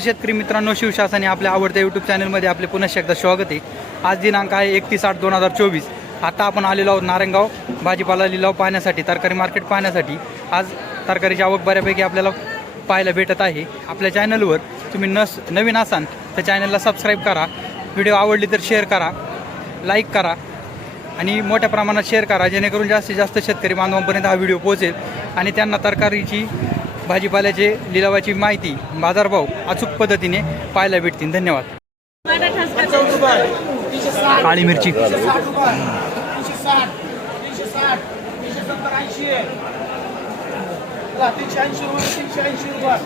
शेतकरी मित्रांनो शिवशासने आपल्या आवडत्या यूट्यूब चॅनलमध्ये आपले पुन्हा एकदा स्वागत आहे. आज दिनांक आहे एकतीस आठ दोन हजार चोवीस. आता आपण आलेलो आहोत नारायणगाव भाजीपाला लिलाव पाहण्यासाठी तरकारी मार्केट पाहण्यासाठी. आज तरकारीची आवक बऱ्यापैकी आपल्याला पाहायला भेटत आहे. आपल्या चॅनलवर तुम्ही नस नवीन असाल तर चॅनलला सबस्क्राईब करा. व्हिडिओ आवडली तर शेअर करा लाईक करा आणि मोठ्या प्रमाणात शेअर करा जेणेकरून जास्तीत जास्त शेतकरी बांधवांपर्यंत हा व्हिडिओ पोहोचेल आणि त्यांना तरकारीची भाजीपाल्याचे लिलावाची माहिती बाजारभाव अचूक पद्धतीने पाहायला भेटतील. धन्यवाद. काळी मिरची. तीनशे ऐंशी रुपये तीनशे ऐंशी रुपये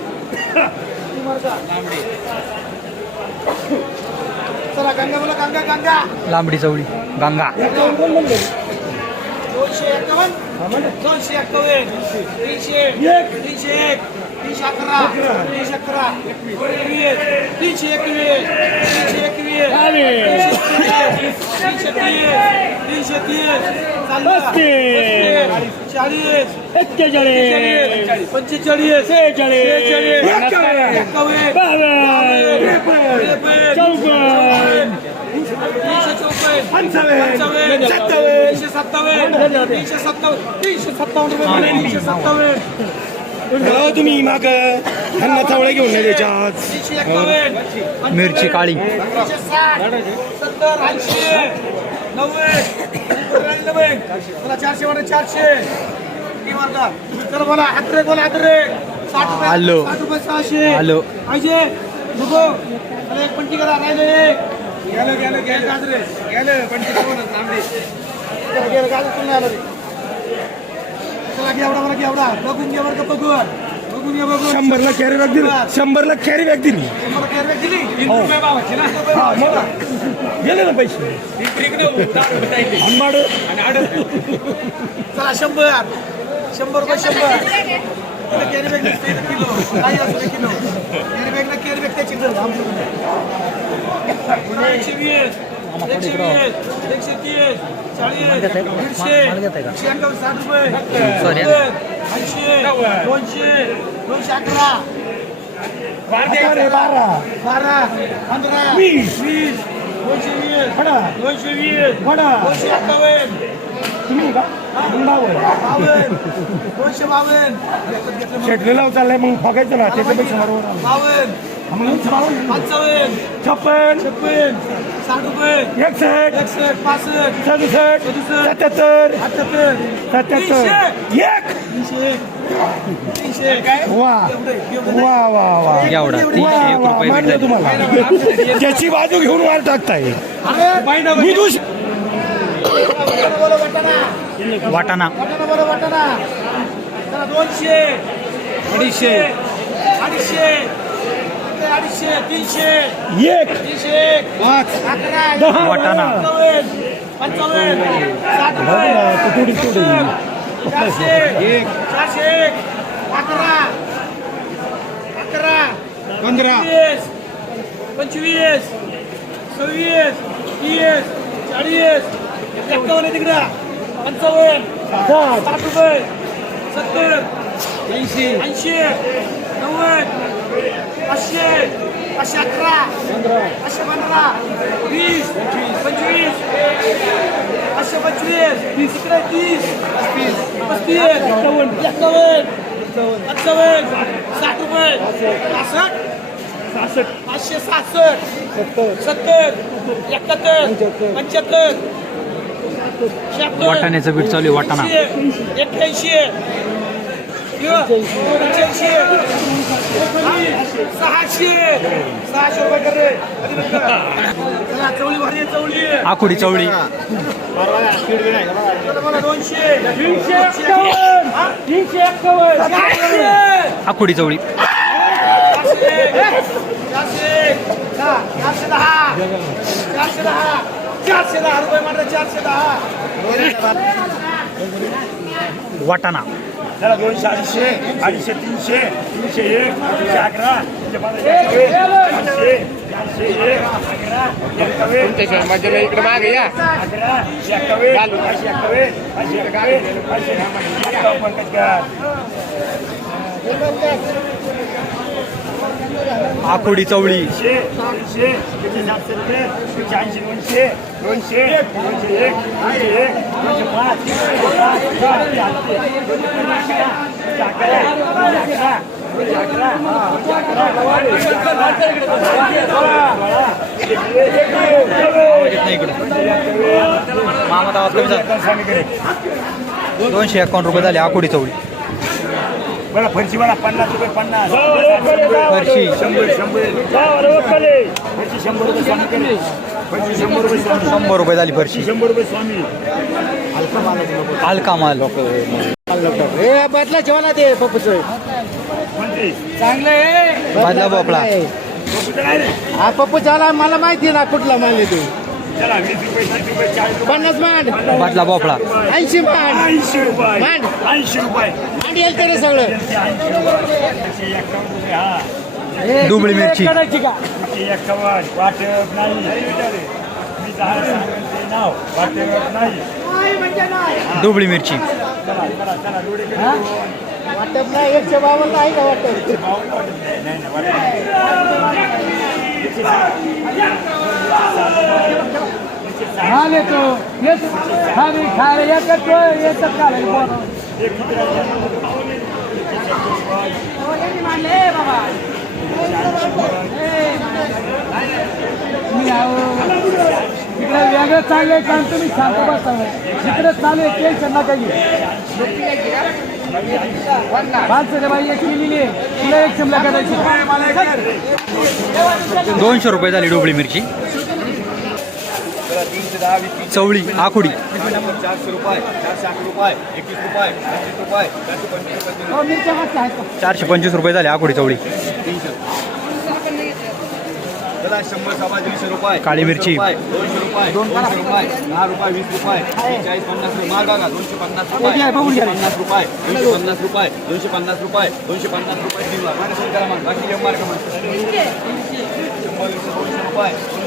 चला गंगा बोला गंगा गंगा लांबडी चवळी. गंगा. दोनशे एक्कावन्न दोनशे एक्कावन्न तीनशे तीनशे एक तीनशे अकरा तीनशे अकरा एकवीस तीनशे एकवीस तीनशे एकवीस तीनशे तीस तीनशे तीस चालू चाळीस एक्केचाळीस. पंचेचाळीस सेहेचाळीस. तीनशे पंचावन्न. तीनशे सत्तावन्न तीनशे सत्तावन्न तीनशे सत्तावन्न. रुपये तीनशे सत्तावन्न. तुम्ही माग. त्यांना चवळे घेऊन नाही त्याच्यात. मिरची काळी. चारशे वाटे चारशे? चला बोला हातरे बोला हातरे साठ रुपये हॅलो. साठ रुपये सहाशे. हॅलो. पाहिजे नको चला एक पंटी करा राहिले. एक गेलं गेलं गेलं. गाजरे गेलं थांबले चला, गेलं गाजर तुला आलं? रे. चला घेवडा बघून घे बरं का बघून. बघून घे बघून. शंभरला कॅरी बॅग दिली. शंभरला कॅरी बॅग दिली. शंभर कॅरेट दिली? तीन रुपये ना? हा. मग गेले ना पैसे. आंबाड. चला शंभर. शंभर रुपये शंभर. Carry bag kilo. काही असू किलो. कॅरी बॅगला एकशे वीस एकशे वीस एकशे तीस चाळीस दीडशे एकशे एकावन्न साठ रुपये ऐंशी दोनशे दोनशे अकरा. बारा बारा. पंधरा वीस. वीस दोनशे वीस फडा दोनशे वीस फडा दोनशे एक्कावन्न तुम्ही का? बावन्न. दोनशे बावन्न. शेटलेला चाललाय मग बघायचं ना त्याच्यापेक्षा बरोबर. बावन्न. पंचावन्न छप्पन। छप्पन। साठ रुपये। एकसष्ट एकसष्ट पासष्ट। सदुसष्ट. सत्याहत्तर। अठ्याहत्तर। सत्याहत्तर। एक। तीनशे। वा। वा वा वा. एवढा तुम्हाला. त्याची बाजू घेऊन वार टाकताय. अरे मी वाटाणा. वाटाणा दोनशे. अडीचशे. अडीचशे. एक. तीनशे एक. पाच. अकरा. दहा. वाटाणा. थोडी चारशे एक. चारशे एक. अकरा. अकरा. पंधरा. वीस पंचवीस. सव्वीस. तीस. चाळीस. एक्कावन्न आहे तिकडं. पंचावन्न. साठ रुपये. सत्तर. ऐंशी. ऐंशी. नव्वद. पाचशे पाचशे अकरा पाचशे पंधरा वीस पंचवीस पाचशे पंचवीस वीस इकडे तीस पस्तीस एक्कावन्न एक्कावन्न पंचावन्न साठ रुपये पासष्ट सहासष्ट पाचशे सहासष्ट सत्तर एकाहत्तर पंच्याहत्तर शहात्तर वाटाण्याचं बीट चालू आहे, वाटाणा. एक्क्याऐंशी पंच्याऐंशी सहाशे सहाशे रुपये चवळी भारी चवळी आकुडी चवळी चला, मला दोनशे तीनशे तीनशे एक्कावन्न चारशे आकुडी चवळी चारशे चारशे चारशे दहा चारशे दहा चारशे दहा रुपये मात्र चारशे दहा वाटाणा त्याला दोनशे अडीचशे अडीचशे तीनशे तीनशे एक तीनशे अकरा इकडे मागे या अकरा एक्कावन्न पाचशे एक्कावन्न पाचशे एक्कावन्न पाचशे एक्कावन्न पंकज आखोडी चवळी. ऐंशी दोनशे दोनशे दोनशे एक दोनशे पाच इकडे मामा दोनशे एकावन्न रुपये झाले आखोडी चवळी. फरशी बघा पन्नास रुपये पन्नास. फरशी शंभर शंभर. फरशी शंभर रुपये फरशी शंभर रुपये स्वामी. शंभर रुपये झाली फरशी. शंभर रुपये स्वामी. हलका माल हे बदला जेवणा ते पप्पूचं. कोणते? भाजला भोपळा. कुठं नाही रे? हा पप्पू झाला मला माहिती आहे ना कुठला माल आहे पन्नास मांड भाजला भोपळा. ऐंशी मांड ऐंशी रुपये. मांड. ऐंशी रुपये. मांड येईल तरी सगळं. हा डुबळी मिरची. वाटप नाही. मी दहा सांगते. नाव. वाटप नाही. डुबळी मिरची. वाटप नाही एकशे बावन्न आहे का वाटप? हा येतो येत हा मी खायला येतात येतात तिकडे वेगळं चाललंय कारण तुम्ही शांत बसावं तिकडे चालू आहे टेन्शन नका घेऊ. रे बाई एक लिहिली तुला एक शिमला करायची दोनशे रुपये झाली डोबळी मिरची. चवड़ी आखुडी. चारशे पंच रुपये झाले आखुडी चवळी. काळी मिर्ची.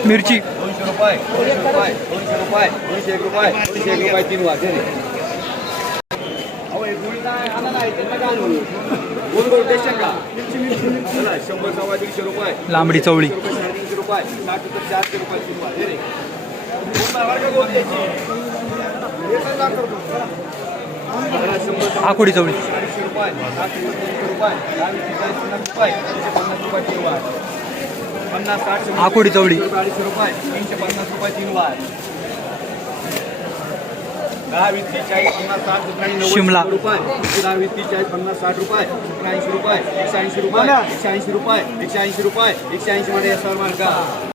मिरची. दोनशे रुपये दोनशे रुपये दोनशे रुपये दोनशे एक रुपये दोनशे एक रुपये तीन चला शंभर सव्वा दीडशे रुपये. लांबडी चवळी. साडेतीनशे रुपये साठ रुपये चारशे रुपये तीन हे रे आकुडी चवळी. अडीचशे रुपये सातशे तीनशे रुपये पन्नास रुपये तीनशे पन्नास रुपये तीन वाट पन्नास साठ शंभर आकुडी चवळी अडीचशे रुपये तीनशे पन्नास रुपये तीन वार दहा वीस तीस चाळीस पन्नास साठ सत्तर नव्वद शिमला. रुपये एकशे दहा वीस तीस चाळीस पन्नास साठ रुपये सत्तर ऐंशी रुपये एकशे ऐंशी रुपये एकशे ऐंशी रुपये एकशे ऐंशी रुपये एकशे ऐंशी मध्ये सर मार्ग